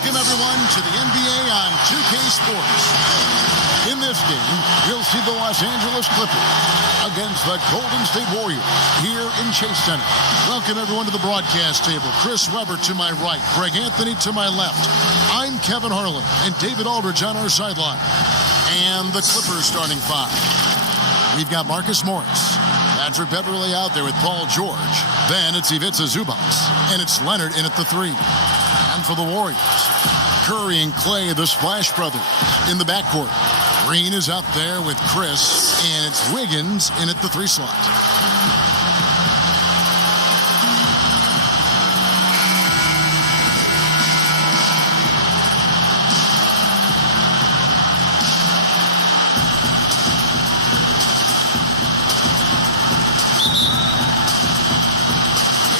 Welcome, everyone, to the NBA on 2K Sports. In this game, you'll see the Los Angeles Clippers against the Golden State Warriors here in Chase Center. Welcome, everyone, to the broadcast table. Chris Webber to my right, Greg Anthony to my left. I'm Kevin Harlan, and David Aldridge on our sideline. And the Clippers starting five. We've got Marcus Morris, Patrick Beverley out there with Paul George. Then it's Ivica Zubac, and it's Leonard in at the three. And for the Warriors, Curry and Clay, the Splash Brothers, in the backcourt. Green is up there with Chris, and it's Wiggins in at the three slot.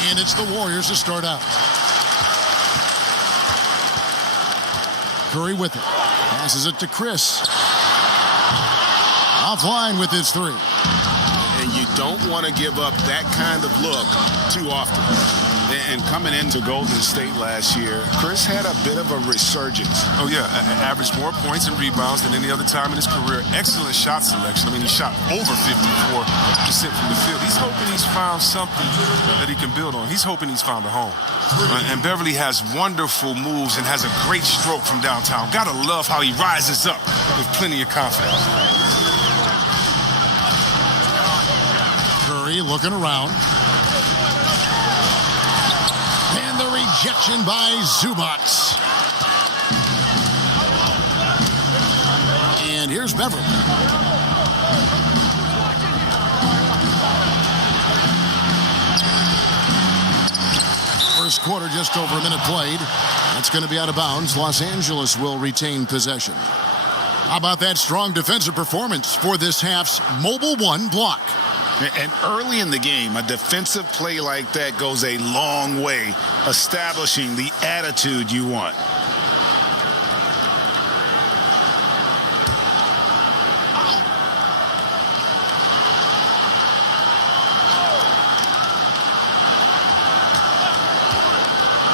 And it's the Warriors to start out. Curry with it. Passes it to Chris. Offline with his three. And you don't want to give up that kind of look too often. And coming into Golden State last year, Chris had a bit of a resurgence. Oh, yeah. Averaged more points and rebounds than any other time in his career. Excellent shot selection. I mean, he shot over 54% from the field. He's hoping he's found something that he can build on. He's hoping he's found a home. And Beverly has wonderful moves and has a great stroke from downtown. Gotta love how he rises up with plenty of confidence. Curry looking around. And the rejection by Zubac. And here's Beverly. First quarter, just over a minute played. That's going to be out of bounds. Los Angeles will retain possession. How about that strong defensive performance for this half's Mobile One block? And early in the game, a defensive play like that goes a long way, establishing the attitude you want.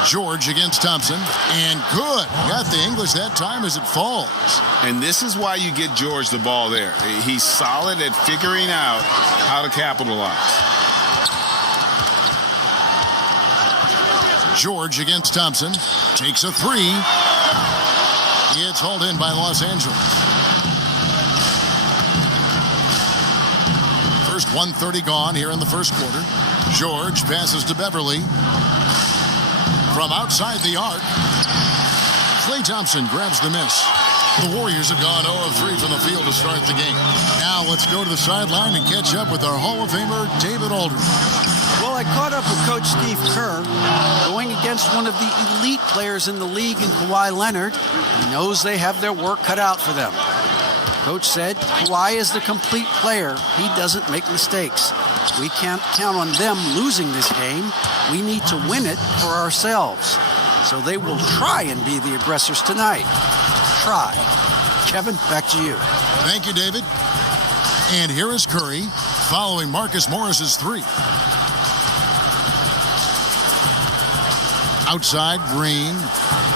George against Thompson, and good. Got the English that time as it falls. And this is why you get George the ball there. He's solid at figuring out how to capitalize. George against Thompson, takes a three. It's hauled in by Los Angeles. First 1:30 gone here in the first quarter. George passes to Beverly. From outside the arc, Klay Thompson grabs the miss. The Warriors have gone 0 of 3 from the field to start the game. Now let's go to the sideline and catch up with our Hall of Famer, David Aldridge. Well, I caught up with Coach Steve Kerr, going against one of the elite players in the league in Kawhi Leonard. He knows they have their work cut out for them. Coach said, Kawhi is the complete player. He doesn't make mistakes. We can't count on them losing this game. We need to win it for ourselves. So they will try and be the aggressors tonight. Try. Kevin, back to you. Thank you, David. And here is Curry following Marcus Morris's three. Outside, Green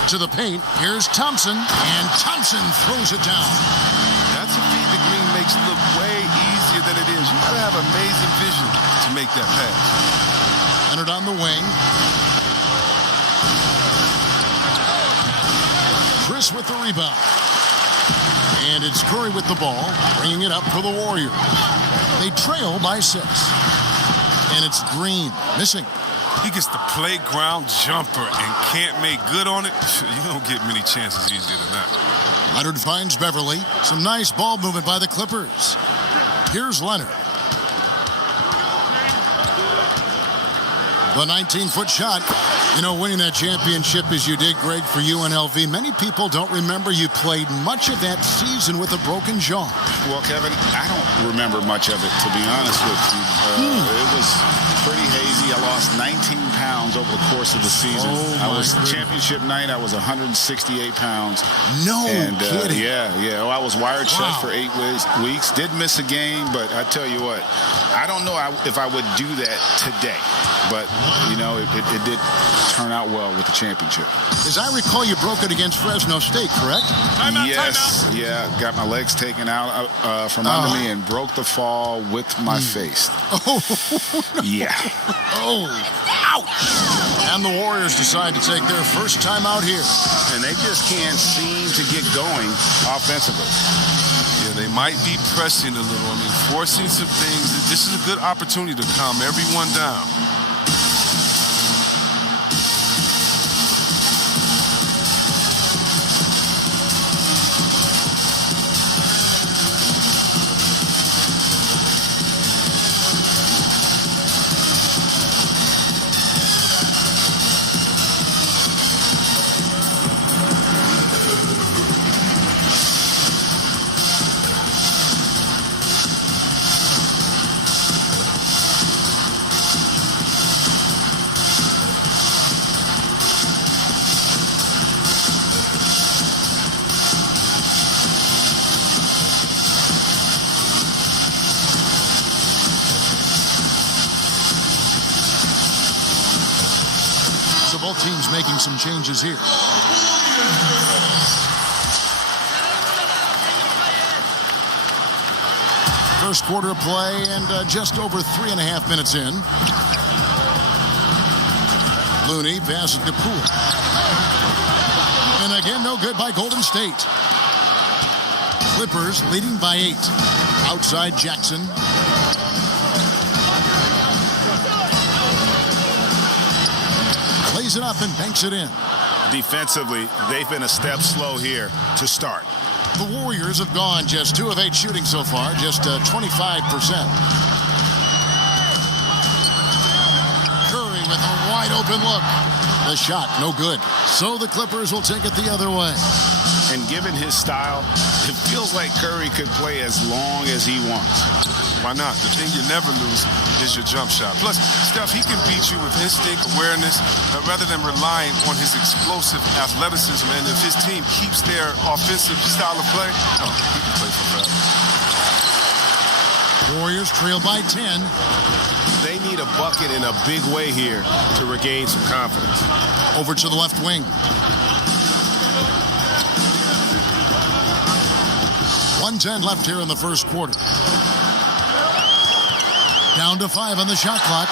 to the paint. Here's Thompson, and Thompson throws it down. That's a feed that Green makes look way easier than it is. You gotta have amazing vision to make that pass. Leonard on the wing. Chris with the rebound. And it's Curry with the ball, bringing it up for the Warriors. They trail by 6. And it's Green missing. He gets the playground jumper and can't make good on it. You don't get many chances easier than that. Leonard finds Beverly. Some nice ball movement by the Clippers. Here's Leonard. The 19-foot shot. You know, winning that championship as you did, Greg, for UNLV, many people don't remember you played much of that season with a broken jaw. Well, Kevin, I don't remember much of it, to be honest with you. It was pretty hazy. I lost 19 pounds pounds over the course of the season. Championship night, I was 168 pounds. No kidding. Yeah. I was wired shut for 8 weeks. Did miss a game, but I tell you what, I don't know if I would do that today. But, it did turn out well with the championship. As I recall, you broke it against Fresno State, correct? Yes. Yeah, got my legs taken out from under me and broke the fall with my face. Oh. Yeah. Oh. Ouch. And the Warriors decide to take their first time out here. And they just can't seem to get going offensively. Yeah, they might be pressing a little. Forcing some things. This is a good opportunity to calm everyone down. Both teams making some changes here. First quarter of play and just over 3.5 minutes in. Looney passes to Poole. And again, no good by Golden State. Clippers leading by 8. Outside Jackson. Plays it up and banks it in. Defensively, they've been a step slow here to start. The Warriors have gone just 2 of 8 shooting so far, just 25%. Curry with a wide open look. The shot, no good. So the Clippers will take it the other way. And given his style, it feels like Curry could play as long as he wants. Why not? The thing you never lose is your jump shot. Plus, Steph, he can beat you with instinct, awareness, rather than relying on his explosive athleticism. And if his team keeps their offensive style of play, he can play forever. Warriors trail by 10. They need a bucket in a big way here to regain some confidence. Over to the left wing. 1:10 left here in the first quarter. Down to 5 on the shot clock.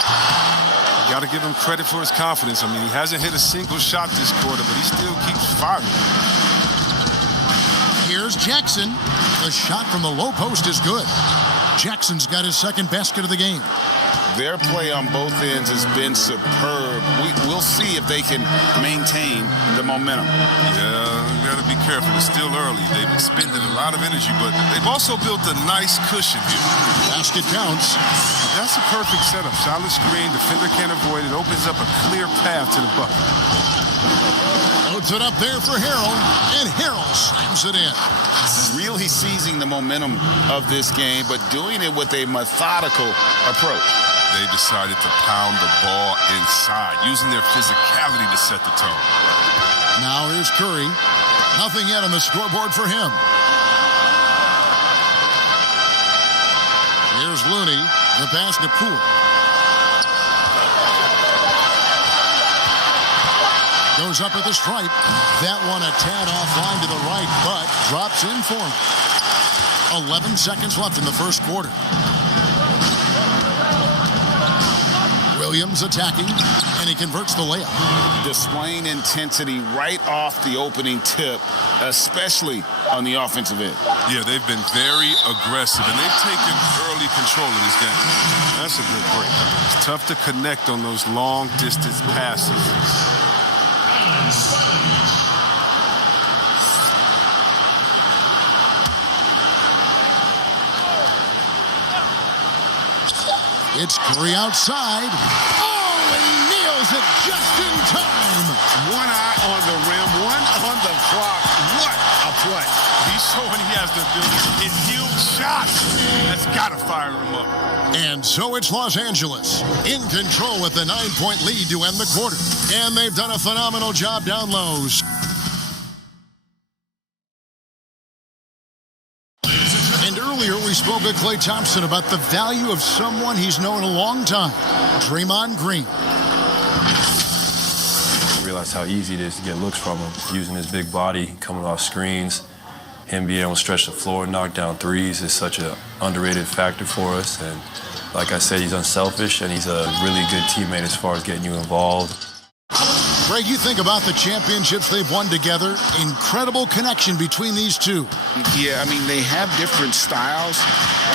You got to give him credit for his confidence. He hasn't hit a single shot this quarter, but he still keeps firing. Here's Jackson. The shot from the low post is good. Jackson's got his second basket of the game. Their play on both ends has been superb. We'll see if they can maintain the momentum. Yeah, you got to be careful. It's still early. They've expended a lot of energy, but they've also built a nice cushion here. Basket counts. That's a perfect setup. Solid screen. Defender can't avoid it. Opens up a clear path to the bucket. Loads it up there for Harrell, and Harrell slams it in. Really seizing the momentum of this game, but doing it with a methodical approach. They decided to pound the ball inside, using their physicality to set the tone. Now here's Curry. Nothing yet on the scoreboard for him. Here's Looney. The pass to Poole. Goes up at the stripe. That one a tad offline to the right, but drops in for him. 11 seconds left in the first quarter. Williams attacking, and he converts the layup. Displaying intensity right off the opening tip, especially on the offensive end. Yeah, they've been very aggressive, and they've taken early control of this game. That's a good break. It's tough to connect on those long-distance passes. It's Curry outside. Oh, and he nails it just in time. One eye on the rim, one on the clock. What a play. He's showing he has the ability to hit huge shots. That's got to fire him up. And so it's Los Angeles in control with the 9-point lead to end the quarter. And they've done a phenomenal job down low. And earlier we spoke with Klay Thompson about the value of someone he's known a long time, Draymond Green. I realized how easy it is to get looks from him, using his big body, coming off screens. Him being able to stretch the floor and knock down threes is such an underrated factor for us. And like I said, he's unselfish, and he's a really good teammate as far as getting you involved. Greg, you think about the championships they've won together. Incredible connection between these two. Yeah, I mean, they have different styles,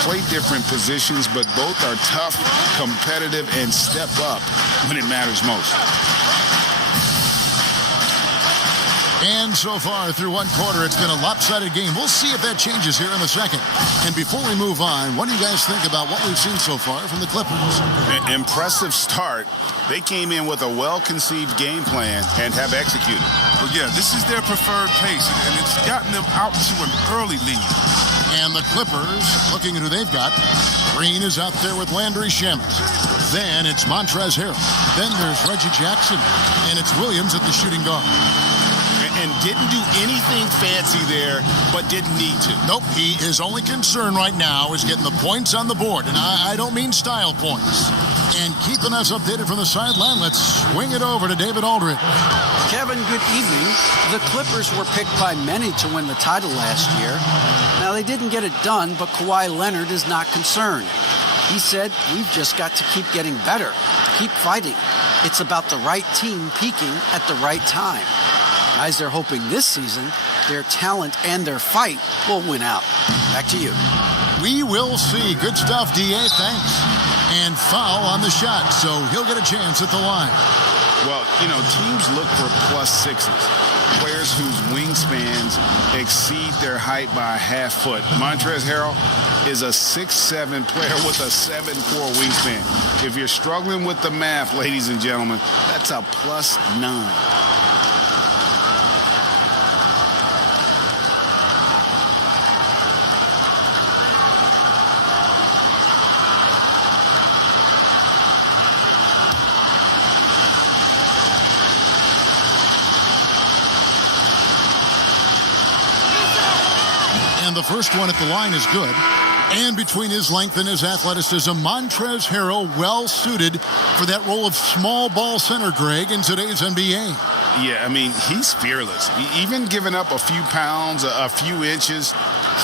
play different positions, but both are tough, competitive, and step up when it matters most. And so far through one quarter, it's been a lopsided game. We'll see if that changes here in the second. And before we move on, what do you guys think about what we've seen so far from the Clippers? Impressive start. They came in with a well-conceived game plan and have executed. Well, yeah, this is their preferred pace, and it's gotten them out to an early lead. And the Clippers, looking at who they've got, Green is out there with Landry Shamet. Then it's Montrezl Harrell. Then there's Reggie Jackson. And it's Williams at the shooting guard. And didn't do anything fancy there, but didn't need to. Nope, his only concern right now is getting the points on the board. And I don't mean style points. And keeping us updated from the sideline, let's swing it over to David Aldridge. Kevin, good evening. The Clippers were picked by many to win the title last year. Now, they didn't get it done, but Kawhi Leonard is not concerned. He said, we've just got to keep getting better, keep fighting. It's about the right team peaking at the right time. Guys, they're hoping this season their talent and their fight will win out. Back to you. We will see. Good stuff, D.A. Thanks. And foul on the shot, so he'll get a chance at the line. Well, you know, teams look for plus sixes, players whose wingspans exceed their height by a half foot. Montrezl Harrell is a 6'7" player with a 7'4" wingspan. If you're struggling with the math, ladies and gentlemen, that's a plus 9. And the first one at the line is good. And between his length and his athleticism, Montrezl Harrell well-suited for that role of small ball center, Greg, in today's NBA. Yeah, I mean, he's fearless. Even giving up a few pounds, a few inches,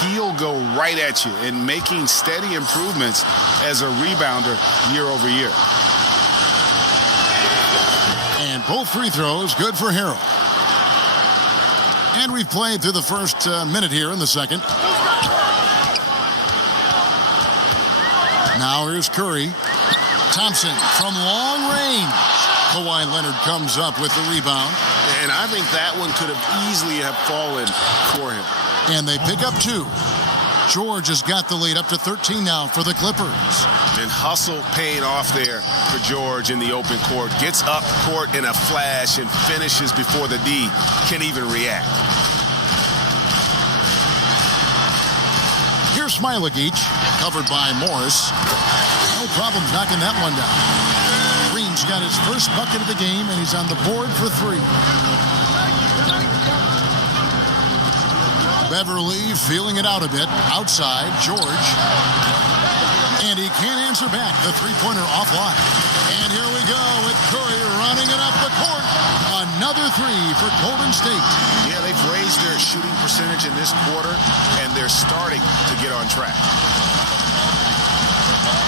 he'll go right at you and making steady improvements as a rebounder year over year. And both free throws good for Harrell. And we've played through the first minute here in the second. Now here's Curry. Thompson from long range. Kawhi Leonard comes up with the rebound. And I think that one could have easily have fallen for him. And they pick up 2. George has got the lead up to 13 now for the Clippers. And hustle paying off there for George in the open court. Gets up court in a flash and finishes before the D can even react. Here's Smailagic, covered by Morris. No problem knocking that one down. Green's got his first bucket of the game, and he's on the board for 3. Beverly feeling it out a bit. Outside, George. And he can't answer back. The three-pointer offline. And here we go with Curry running it up the court. Another 3 for Golden State. Yeah, they've raised their shooting percentage in this quarter, and they're starting to get on track.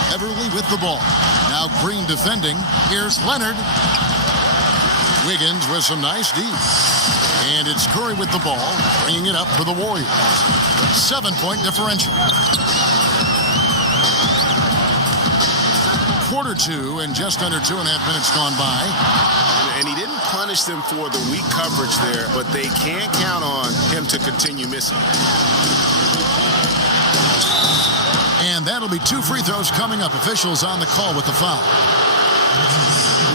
Beverly with the ball. Now Green defending. Here's Leonard. Wiggins with some nice D. And it's Curry with the ball, bringing it up for the Warriors. 7-point differential. Quarter 2 and just under 2.5 minutes gone by. And he didn't punish them for the weak coverage there, but they can't count on him to continue missing. And that'll be 2 free throws coming up. Officials on the call with the foul.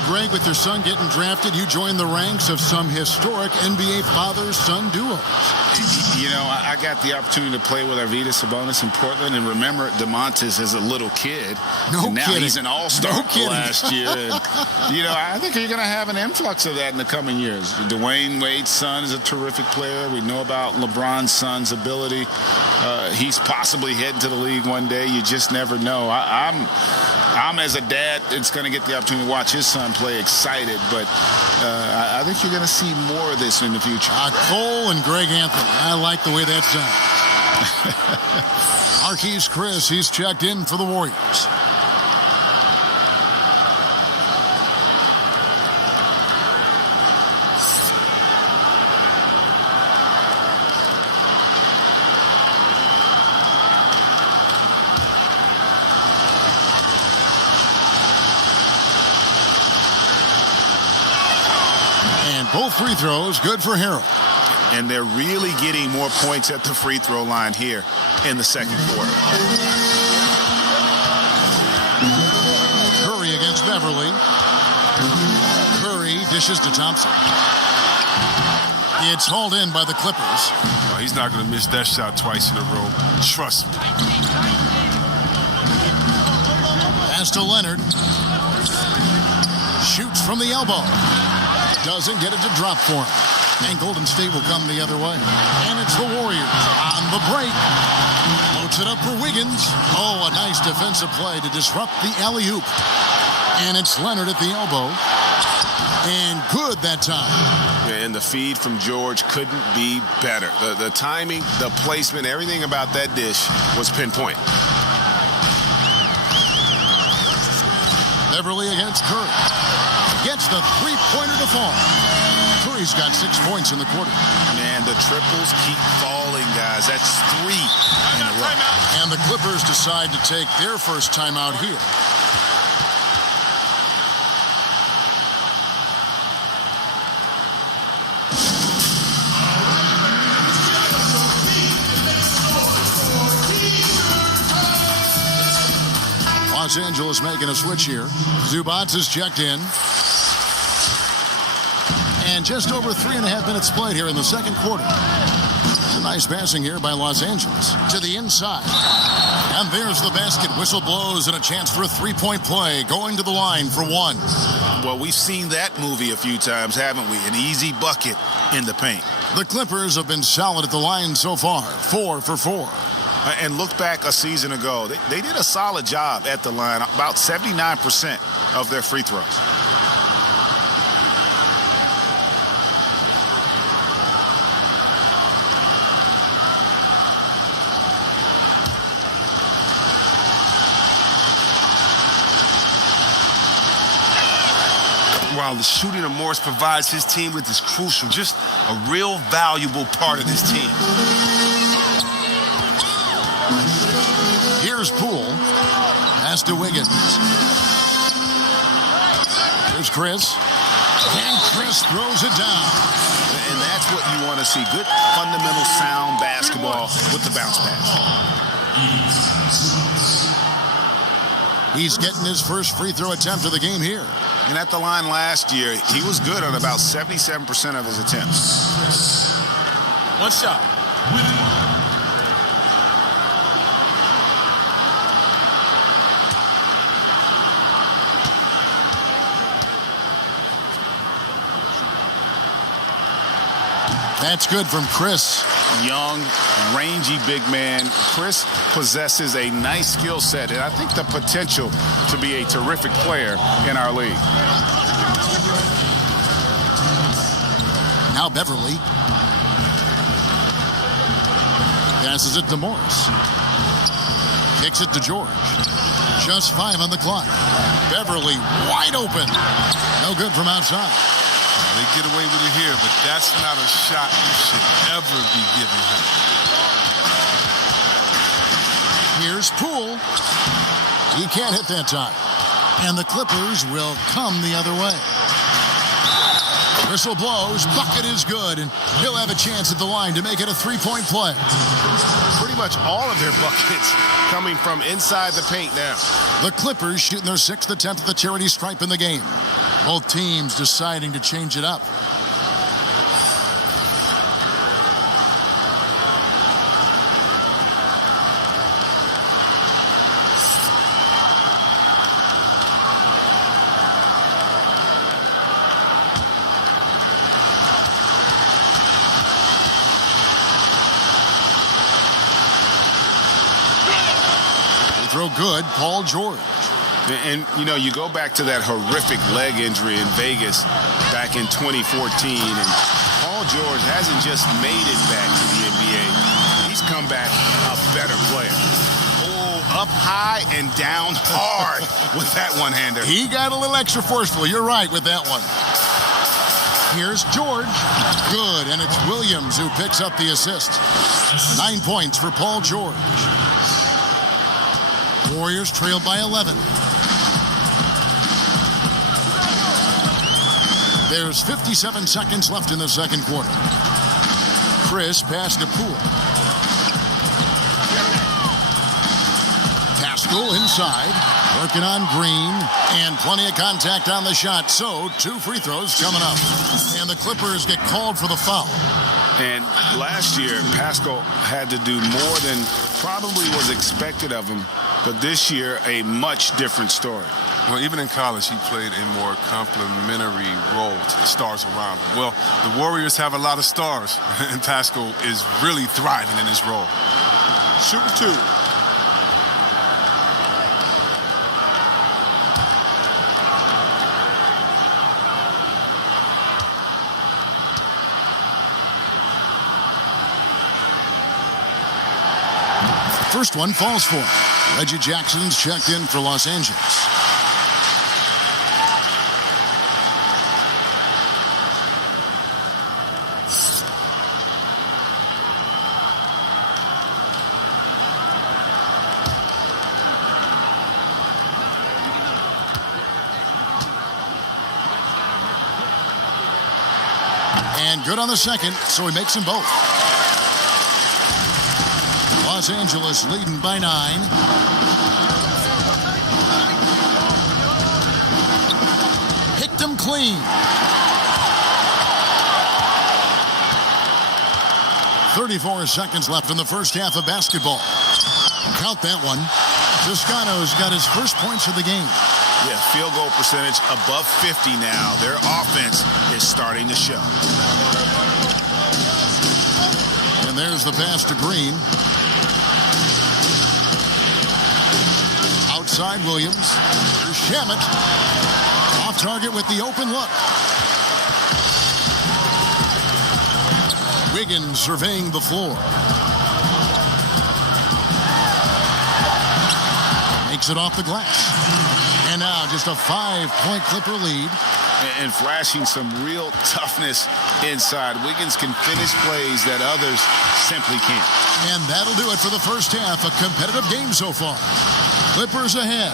Greg, with your son getting drafted, you joined the ranks of some historic NBA father-son duos. You know, I got the opportunity to play with Arvydas Sabonis in Portland, and remember DeMontis as a little kid. No and now kidding. he's an all-star last year. And, you know, I think you're going to have an influx of that in the coming years. Dwayne Wade's son is a terrific player. We know about LeBron's son's ability. He's possibly heading to the league one day. You just never know. I'm as a dad, it's going to get the opportunity to watch his son play excited, but I think you're going to see more of this in the future. Cole and Greg Anthony. I like the way that's done. Marquise Chris, he's checked in for the Warriors. And both free throws good for Harrell. And they're really getting more points at the free throw line here in the second quarter. Curry against Beverly. Curry dishes to Thompson. It's hauled in by the Clippers. Oh, he's not going to miss that shot twice in a row. Trust me. Pass to Leonard. Shoots from the elbow. Doesn't get it to drop for him. And Golden State will come the other way. And it's the Warriors on the break. Floats it up for Wiggins. Oh, a nice defensive play to disrupt the alley-oop. And it's Leonard at the elbow. And good that time. And the feed from George couldn't be better. The timing, the placement, everything about that dish was pinpoint. Beverly against Curry. Gets the three-pointer to fall. Curry's got 6 points in the quarter. Man, the triples keep falling, guys. That's 3 in a row. And the Clippers decide to take their first timeout here. Los Angeles making a switch here. Zubac is checked in. And just over 3.5 minutes played here in the second quarter. A nice passing here by Los Angeles to the inside. And there's the basket. Whistle blows and a chance for a three-point play. Going to the line for one. Well, we've seen that movie a few times, haven't we? An easy bucket in the paint. The Clippers have been solid at the line so far. 4 for 4. And look back a season ago. They did a solid job at the line. About 79% of their free throws. While the shooting of Morris provides his team with is crucial, just a real valuable part of this team. Here's Poole. Pass to Wiggins. Here's Chris. And Chris throws it down. And that's what you want to see. Good, fundamental, sound basketball with the bounce pass. He's getting his first free throw attempt of the game here. And at the line last year, he was good on about 77% of his attempts. One shot. That's good from Chris. Young, rangy big man. Chris possesses a nice skill set, and I think the potential to be a terrific player in our league. Now Beverly. Passes it to Morris. Kicks it to George. Just 5 on the clock. Beverly wide open. No good from outside. They get away with it here, but that's not a shot you should ever be giving him. Here's Poole. He can't hit that time. And the Clippers will come the other way. Whistle blows. Bucket is good. And he'll have a chance at the line to make it a three-point play. Pretty much all of their buckets coming from inside the paint now. The Clippers shooting their 6th attempt at the charity stripe in the game. Both teams deciding to change it up. throw good, Paul George. And, you know, you go back to that horrific leg injury in Vegas back in 2014, and Paul George hasn't just made it back to the NBA. He's come back a better player. Oh, up high and down hard with that one-hander. He got a little extra forceful. You're right with that one. Here's George. Good, and it's Williams who picks up the assist. 9 points for Paul George. Warriors trailed by 11. There's 57 seconds left in the second quarter. Chris passed to Poole. Pascal inside, working on Green, and plenty of contact on the shot. So 2 free throws coming up. And the Clippers get called for the foul. And last year, Pascal had to do more than probably was expected of him. But this year, a much different story. Well, even in college, he played a more complementary role to the stars around him. Well, the Warriors have a lot of stars, and Pascal is really thriving in his role. Shooting 2. First one falls for him. Reggie Jackson's checked in for Los Angeles. And good on the second, so he makes them both. Los Angeles leading by 9. Picked him clean. 34 seconds left in the first half of basketball. Count that one. Toscano's got his first points of the game. Yeah, field goal percentage above 50 now. Their offense is starting to show. And there's the pass to Green. Outside Williams. Here's Shamet. Off target with the open look. Wiggins surveying the floor. Makes it off the glass. And now just a 5-point Clipper lead. And flashing some real toughness inside. Wiggins can finish plays that others simply can't. And that'll do it for the first half. A competitive game so far. Clippers ahead,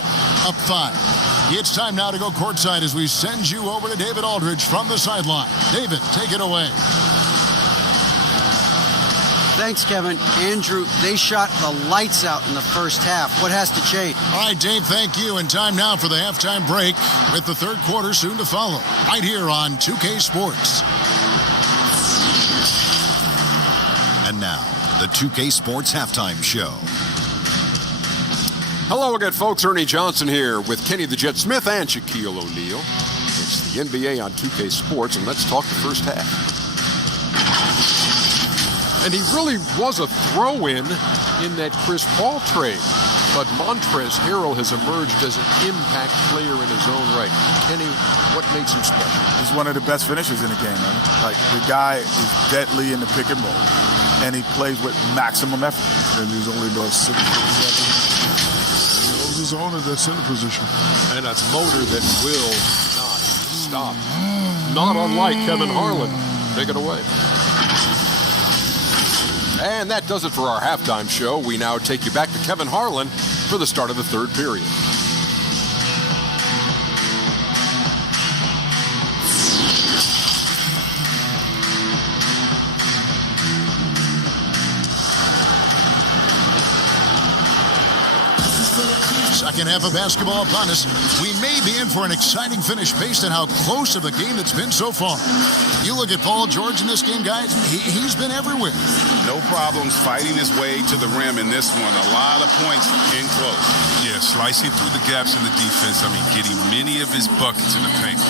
up 5. It's time now to go courtside as we send you over to David Aldridge from the sideline. David, take it away. Thanks, Kevin. Andrew, they shot the lights out in the first half. What has to change? All right, Dave, thank you. And time now for the halftime break with the third quarter soon to follow. Right here on 2K Sports. And now, the 2K Sports Halftime Show. Hello again, folks. Ernie Johnson here with Kenny the Jet Smith and Shaquille O'Neal. It's the NBA on 2K Sports, and let's talk the first half. And he really was a throw-in in that Chris Paul trade. But Montrezl Harrell has emerged as an impact player in his own right. Kenny, what makes him special? He's one of the best finishers in the game, man. Like, the guy is deadly in the pick and roll, and he plays with maximum effort. And he's only about 6'7". He holds his own at that center position. And a motor that will not stop. Not unlike Kevin Harlan. Take it away. And that does it for our halftime show. We now take you back to Kevin Harlan for the start of the third period. Second half of basketball upon us. We may be in for an exciting finish based on how close of a game it's been so far. You look at Paul George in this game, guys, he's been everywhere. No problems fighting his way to the rim in this one. A lot of points in close. Yeah, slicing through the gaps in the defense. I mean, getting many of his buckets in the paint.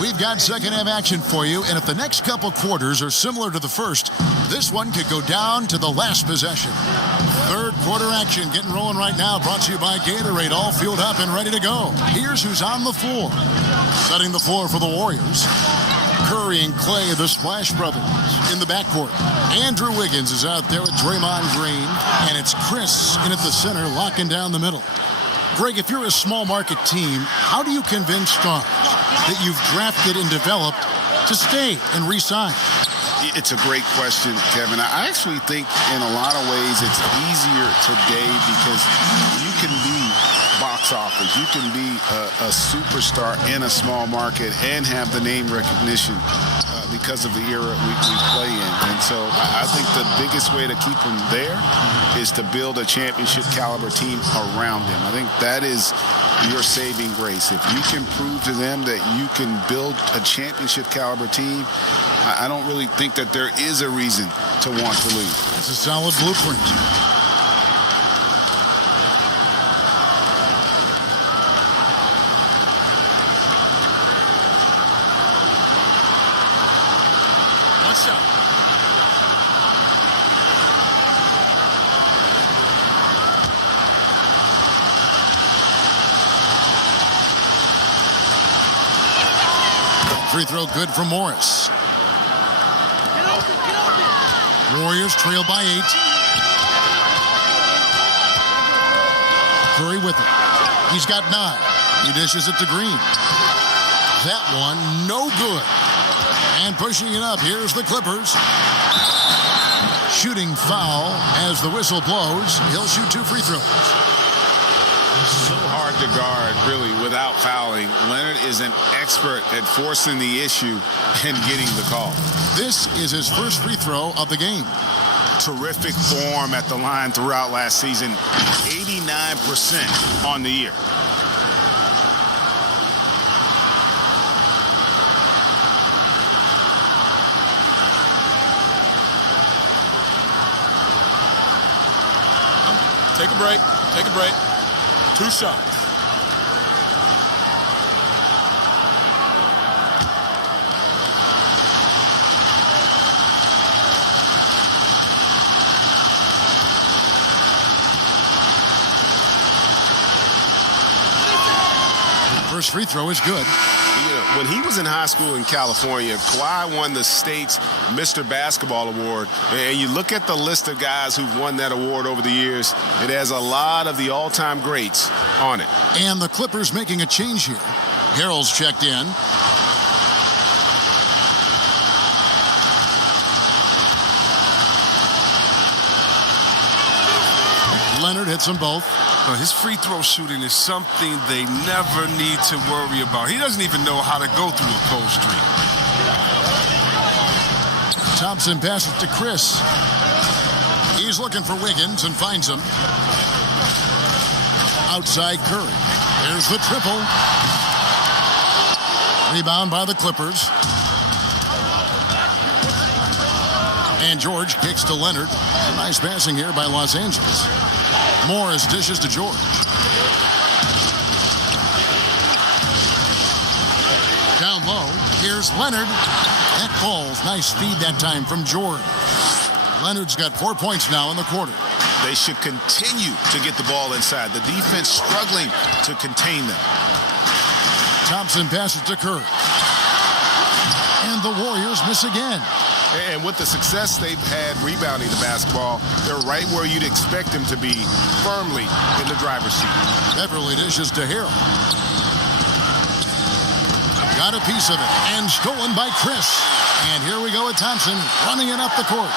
We've got second half action for you, and if the next couple quarters are similar to the first, this one could go down to the last possession. Third quarter action getting rolling right now. Brought to you by Gatorade. All fueled up and ready to go. Here's who's on the floor. Setting the floor for the Warriors. Curry and Clay, the Splash Brothers, in the backcourt. Andrew Wiggins is out there with Draymond Green. And it's Chris in at the center, locking down the middle. Greg, if you're a small market team, how do you convince stars that you've drafted and developed to stay and re-sign? It's a great question, Kevin. I actually think in a lot of ways it's easier today because you can be box office. You can be a superstar in a small market and have the name recognition because of the era we play in. And so I think the biggest way to keep them there is to build a championship caliber team around them. I think that is your saving grace. If you can prove to them that you can build a championship caliber team, I don't really think that there is a reason to want to leave. It's a solid blueprint. One shot. Free throw good from Morris. Warriors trail by 8. Curry with it. He's got 9. He dishes it to Green. That one, no good. And pushing it up, here's the Clippers. Shooting foul as the whistle blows. He'll shoot 2 free throws. So hard to guard, really, without fouling. Leonard is an expert at forcing the issue and getting the call. This is his first free throw of the game. Terrific form at the line throughout last season. 89% on the year. Take a break. Take a break. 2 shots. First free throw is good. You know, when he was in high school in California, Kawhi won the state's Mr. Basketball Award. And you look at the list of guys who've won that award over the years, it has a lot of the all-time greats on it. And the Clippers making a change here. Harrell's checked in. Leonard hits them both. His free throw shooting is something they never need to worry about. He doesn't even know how to go through a cold streak. Thompson passes to Chris. He's looking for Wiggins and finds him. Outside Curry. There's the triple. Rebound by the Clippers. And George kicks to Leonard. Nice passing here by Los Angeles. Morris dishes to George. Down low, here's Leonard. That falls. Nice feed that time from George. Leonard's got 4 points now in the quarter. They should continue to get the ball inside. The defense struggling to contain them. Thompson passes to Curry. And the Warriors miss again. And with the success they've had rebounding the basketball, they're right where you'd expect them to be, firmly in the driver's seat. Beverly dishes to Harrell. Got a piece of it, and stolen by Chris. And here we go with Thompson running it up the court.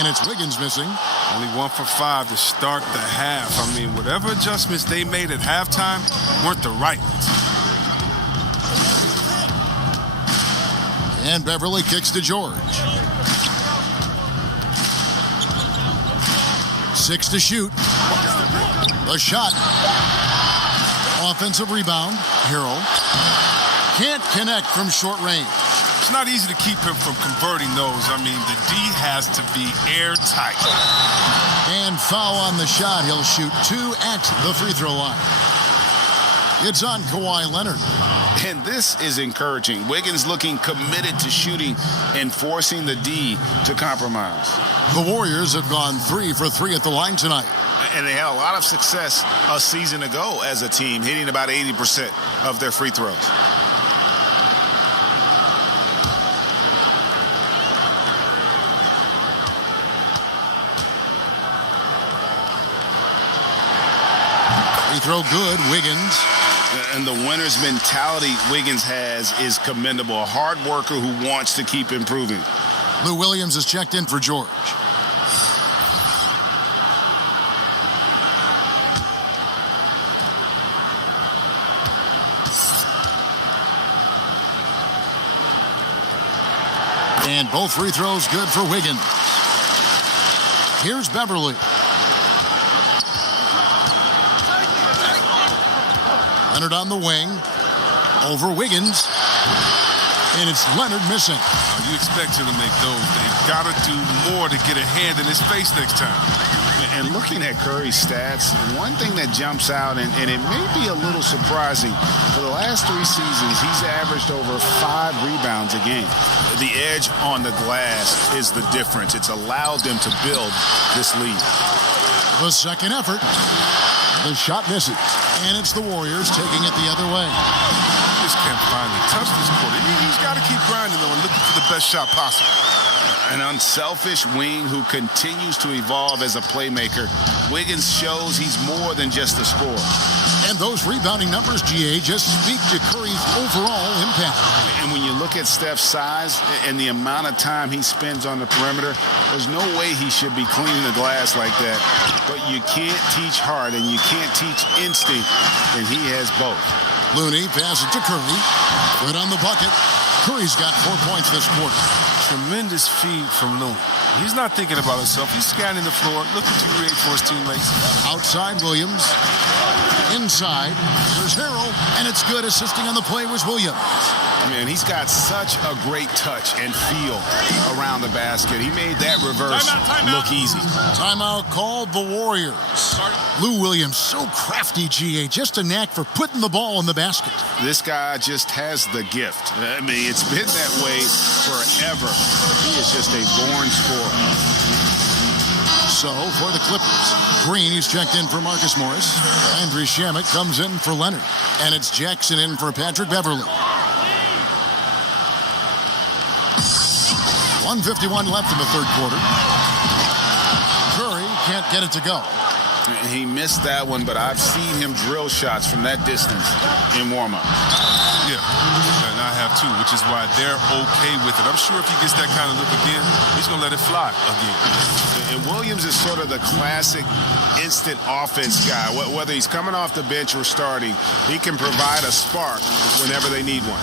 And it's Wiggins missing. Only 1 for 5 to start the half. I mean, whatever adjustments they made at halftime weren't the right ones. And Beverly kicks to George. 6 to shoot. The shot. Offensive rebound. Harrell. Can't connect from short range. It's not easy to keep him from converting those. I mean, the D has to be airtight. And foul on the shot. He'll shoot 2 at the free throw line. It's on Kawhi Leonard. And this is encouraging. Wiggins looking committed to shooting and forcing the D to compromise. The Warriors have gone 3 for 3 at the line tonight. And they had a lot of success a season ago as a team, hitting about 80% of their free throws. Free throw good, Wiggins. And the winner's mentality Wiggins has is commendable. A hard worker who wants to keep improving. Lou Williams has checked in for George. And both free throws good for Wiggins. Here's Beverly. Leonard on the wing. Over Wiggins. And it's Leonard missing. You expect him to make those. They've got to do more to get a hand in his face next time. And looking at Curry's stats, one thing that jumps out, and it may be a little surprising, for the last 3 seasons, he's averaged over 5 rebounds a game. The edge on the glass is the difference. It's allowed them to build this lead. The second effort. The shot misses. And it's the Warriors taking it the other way. He just can't find the touch this quarter. He's got to keep grinding, though, and looking for the best shot possible. An unselfish wing who continues to evolve as a playmaker. Wiggins shows he's more than just a scorer. And those rebounding numbers, GA, just speak to Curry's overall impact. And when you look at Steph's size and the amount of time he spends on the perimeter, there's no way he should be cleaning the glass like that. But you can't teach heart and you can't teach instinct, and he has both. Looney passes to Curry. Good on the bucket. Curry's got 4 points this quarter. Tremendous feed from Looney. He's not thinking about himself. He's scanning the floor, looking to create for his teammates. Outside Williams. Inside. There's Harrell, and it's good. Assisting on the play was Williams. Man, he's got such a great touch and feel around the basket. He made that reverse look easy. Timeout called the Warriors. Lou Williams, so crafty, GA. Just a knack for putting the ball in the basket. This guy just has the gift. I mean, it's been that way forever. He is just a born scorer. So, for the Clippers, Green, he's checked in for Marcus Morris. Andrew Shamet comes in for Leonard. And it's Jackson in for Patrick Beverly. 1:51 left in the third quarter. Curry can't get it to go. He missed that one, but I've seen him drill shots from that distance in warm-up. Yeah, and I have too, which is why they're okay with it. I'm sure if he gets that kind of look again, he's going to let it fly again. And Williams is sort of the classic instant offense guy. Whether he's coming off the bench or starting, he can provide a spark whenever they need one.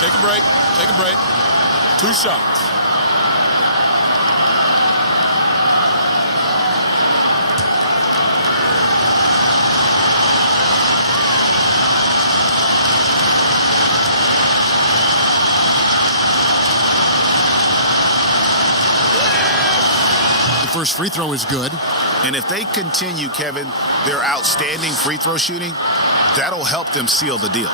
Take a break. Take a break. 2 shots. The first free throw is good. And if they continue, Kevin, their outstanding free throw shooting, that'll help them seal the deal.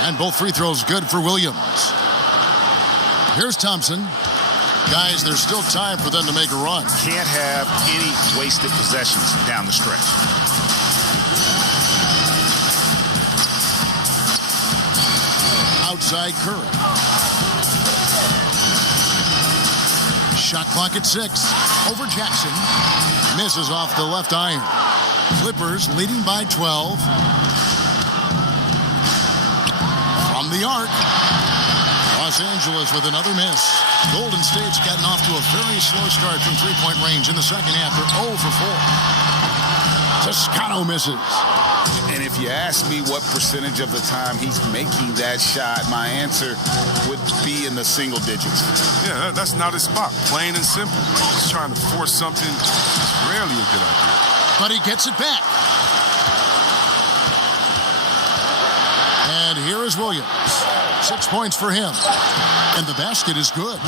And both free throws good for Williams. Here's Thompson. Guys, there's still time for them to make a run. Can't have any wasted possessions down the stretch. Outside Curry. Shot clock at 6. Over Jackson. Misses off the left iron. Clippers leading by 12. From the arc. Los Angeles with another miss. Golden State's gotten off to a very slow start from three-point range in the second half. They're 0 for 4. Toscano misses. if you ask me what percentage of the time he's making that shot, my answer would be in the single digits. Yeah, that's not his spot. Plain and simple. He's trying to force something. It's rarely a good idea. But he gets it back. And here is Williams. 6 points for him. And the basket is good.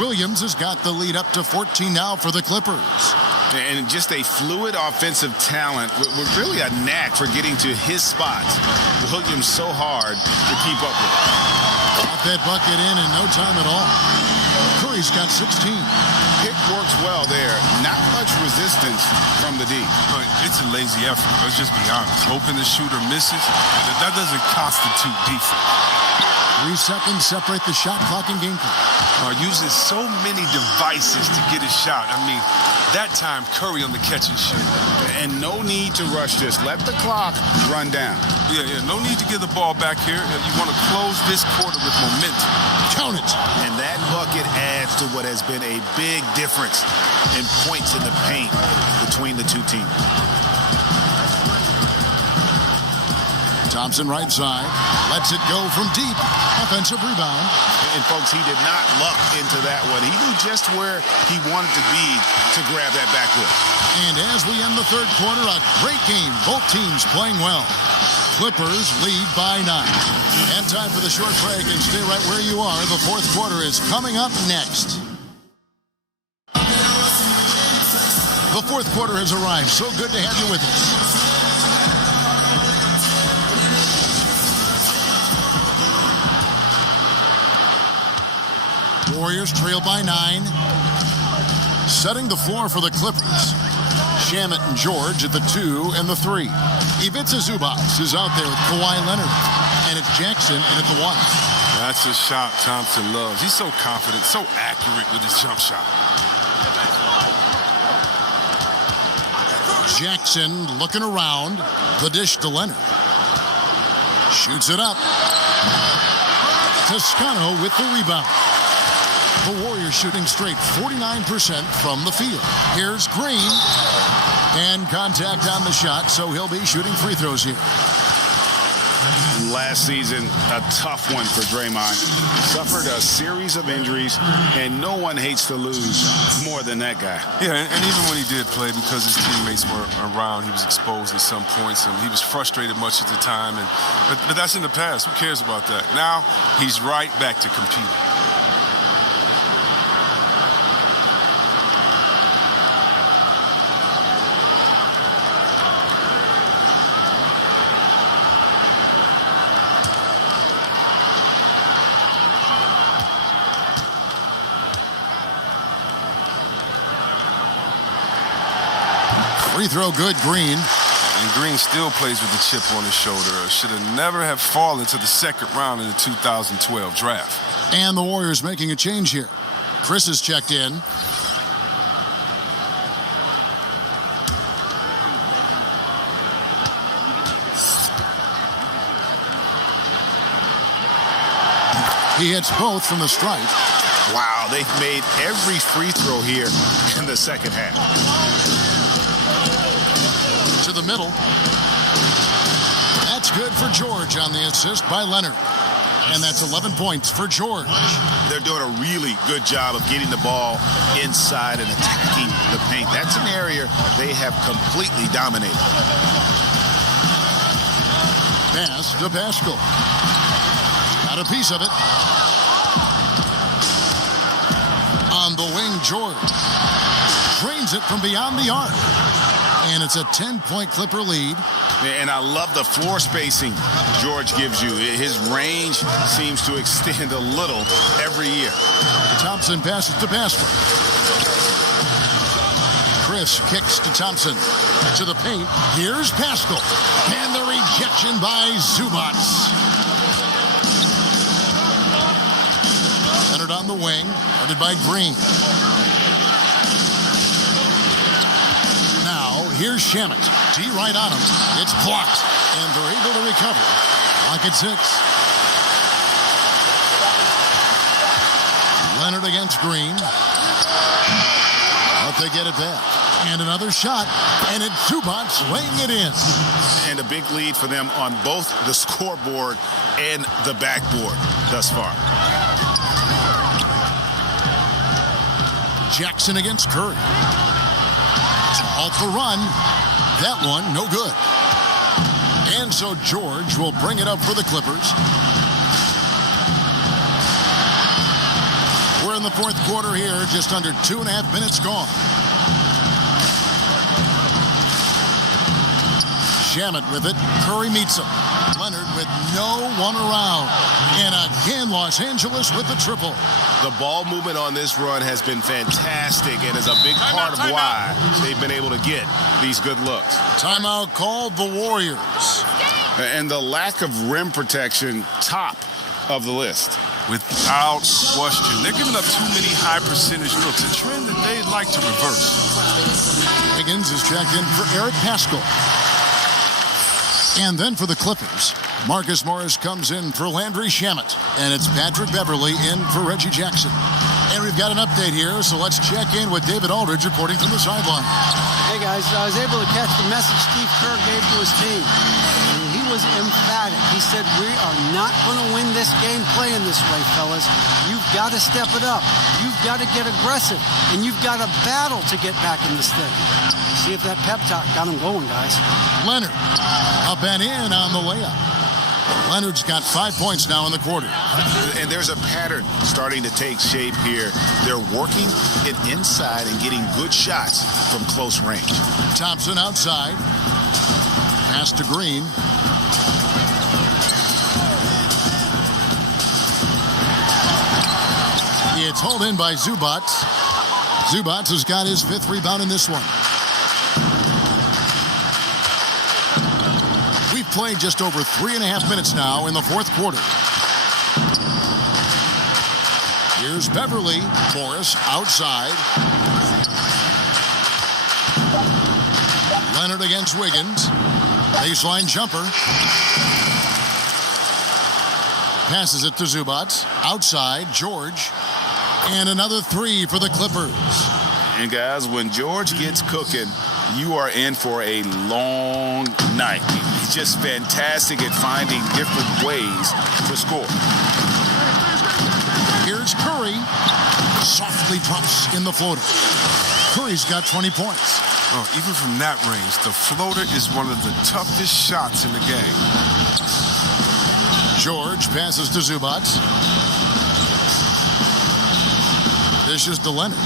Williams has got the lead up to 14 now for the Clippers. And just a fluid offensive talent with really a knack for getting to his spots. Williams so hard to keep up with. Got that bucket in no time at all. Curry's got 16. Pick works well there. Not much resistance from the D. It's a lazy effort. Let's just be honest. Hoping the shooter misses, that doesn't constitute defense. 3 seconds separate the shot clock and game clock. Using so many devices to get a shot. I mean, that time Curry on the catch and shoot. And no need to rush this. Let the clock run down. Yeah. No need to give the ball back here. You want to close this quarter with momentum. Count it. And that bucket adds to what has been a big difference in points in the paint between the two teams. Thompson right side. Lets it go from deep. Offensive rebound. And, folks, he did not luck into that one. He knew just where he wanted to be to grab that backcourt. And as we end the third quarter, a great game. Both teams playing well. Clippers lead by 9. And time for the short break, and stay right where you are. The fourth quarter is coming up next. The fourth quarter has arrived. So good to have you with us. Warriors trail by 9. Setting the floor for the Clippers. Shamet and George at the 2 and the 3. Ivica Zubac is out there with Kawhi Leonard. And it's Jackson in at the 1. That's a shot Thompson loves. He's so confident, so accurate with his jump shot. Jackson looking around. The dish to Leonard. Shoots it up. Toscano with the rebound. The Warriors shooting straight 49% from the field. Here's Green. And contact on the shot, so he'll be shooting free throws here. Last season, a tough one for Draymond. Suffered a series of injuries, and no one hates to lose more than that guy. Yeah, and even when he did play, because his teammates were around, he was exposed at some points, and he was frustrated much of the time. But that's in the past. Who cares about that? Now, he's right back to competing. Free throw good, Green. And Green still plays with the chip on his shoulder. Should have never have fallen to the second round in the 2012 draft. And the Warriors making a change here. Chris is checked in. He hits both from the stripe. Wow, they've made every free throw here in the second half. To the middle. That's good for George on the assist by Leonard. And that's 11 points for George. They're doing a really good job of getting the ball inside and attacking the paint. That's an area they have completely dominated. Pass to Pascal. Got a piece of it. On the wing, George. Drains it from beyond the arc. And it's a 10-point Clipper lead. And I love the floor spacing George gives you. His range seems to extend a little every year. Thompson passes to Pascal. Chris kicks to Thompson. To the paint. Here's Pascal. And the rejection by Zubac. Leonard on the wing. Guarded by Green. Now, here's Shamet. D right on him. It's blocked. And they're able to recover. Clock at 6. Leonard against Green. But they get it back. And another shot, and it's Zubac laying it in. And a big lead for them on both the scoreboard and the backboard thus far. Jackson against Curry. To halt the run. That one, no good. And so George will bring it up for the Clippers. We're in the fourth quarter here, just under 2.5 minutes gone. Shamet with it. Curry meets him. Leonard with no one around. And again, Los Angeles with the triple. The ball movement on this run has been fantastic and is a big part of why they've been able to get these good looks. Timeout called the Warriors. And the lack of rim protection, top of the list. Without question. They're giving up too many high percentage looks, a trend that they'd like to reverse. Higgins is checked in for Eric Paschall. And then for the Clippers, Marcus Morris comes in for Landry Shamet. And it's Patrick Beverley in for Reggie Jackson. And we've got an update here, so let's check in with David Aldridge reporting from the sideline. Hey guys, I was able to catch the message Steve Kerr gave to his team. And he was emphatic. He said, we are not going to win this game playing this way, fellas. You've got to step it up. You've got to get aggressive. And you've got to battle to get back in this thing. See if that pep talk got him going, guys. Leonard up and in on the layup. Leonard's got 5 points now in the quarter. And there's a pattern starting to take shape here. They're working it inside and getting good shots from close range. Thompson outside. Pass to Green. It's hauled in by Zubac. Zubac has got his 5th rebound in this one. We've played just over 3.5 minutes now in the fourth quarter. Here's Beverley. Morris outside. Leonard against Wiggins. Baseline jumper. Passes it to Zubac. Outside, George. And another 3 for the Clippers. And guys, when George gets cooking, you are in for a long night. He's just fantastic at finding different ways to score. Here's Curry. Softly drops in the floater. Curry's got 20 points. Oh, even from that range, the floater is one of the toughest shots in the game. George passes to Zubac. Dishes to Leonard.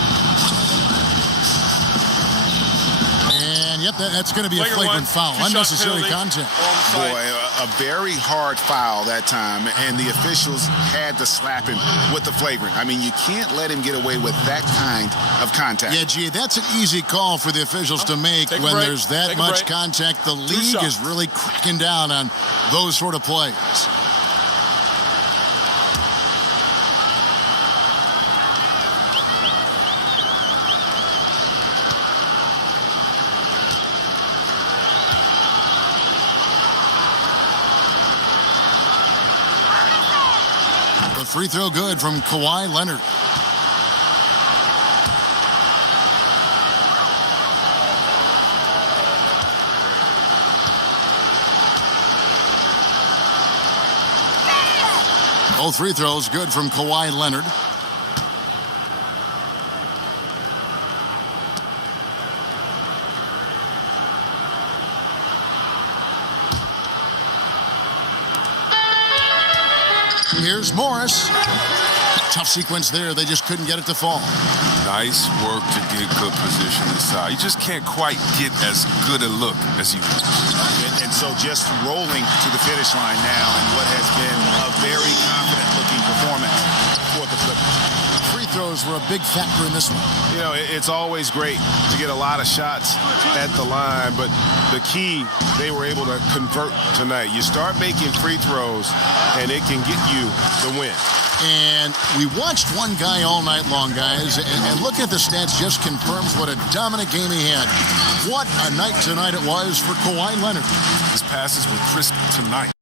And yep, that's going to be a flagrant foul. Unnecessary contact. Boy, a very hard foul that time, and the officials had to slap him with the flagrant. I mean, you can't let him get away with that kind of contact. Yeah, gee, that's an easy call for the officials to make when there's that much contact. The league is really cracking down on those sort of plays. Free throw good from Kawhi Leonard. Both free throws good from Kawhi Leonard. Here's Morris. Tough sequence there. They just couldn't get it to fall. Nice work to get good position inside. You just can't quite get as good a look as you want. And so just rolling to the finish line now in what has been a very confident-looking performance for the Clippers. Free throws were a big factor in this one. You know, it's always great to get a lot of shots at the line, but the key, they were able to convert tonight. You start making free throws, and it can get you the win. And we watched one guy all night long, guys, and looking at the stats just confirms what a dominant game he had. What a night tonight it was for Kawhi Leonard. His passes were crisp tonight.